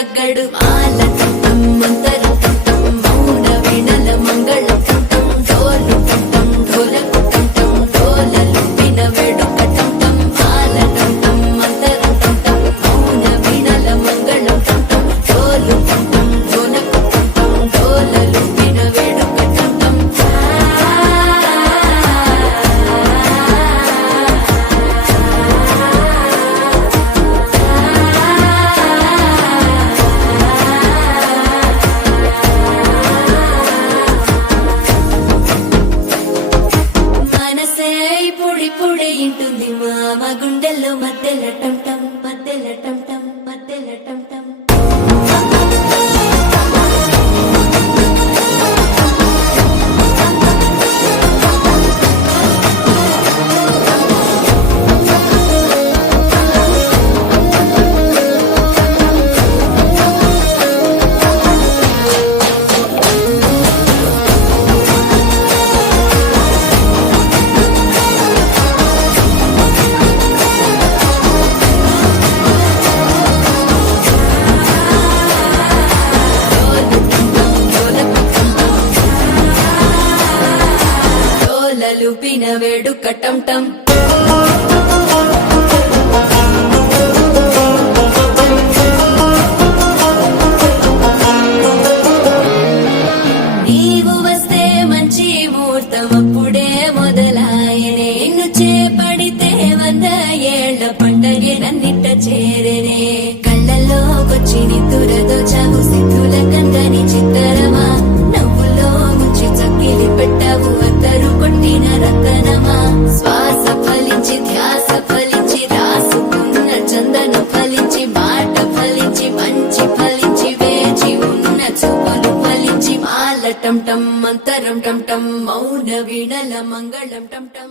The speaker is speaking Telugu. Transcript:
తగ్గడు మాల టం మంతరం టం మౌన వీణల మంగళం టం డోలు టం ఢోలకు టం డోలలు విన వేడుక టం మాల టం మంతరం టం మౌన వీణల మంగళం టం డోలు టం ఢోలకు టం డోలలు విన వేడుక టం మనసే పొడి పొడి ఇంటుంది మామ గుండెల్లో మధ్యల టం టం మధ్యల టం టం మధ్యల టం టం లుపిన వేడుక టం టం నీవు వస్తే మంచి ముహూర్తం అప్పుడే మొదలాయనే నిన్ను చేపడితే 100 ఏళ్ల పండగే నన్నిట్ట చేరేనే కళ్ళల్లోకొచ్చి నిద్దురదోచావు సిద్ధుల కందని చిత్తరమా నవ్వులో ముంచి చక్కిలి పెట్టావు అద్దరు కొట్టిన రతనమా శ్వాస ఫలించి ధ్యాస ఫలించి రాసుకున్న చందను ఫలించి మాట ఫలించి మంచి ఫలించి వేచి ఉన్న చూపులు ఫలించి మాల టం టం మంతరం టం టం మౌన వీణల మంగళం టం టం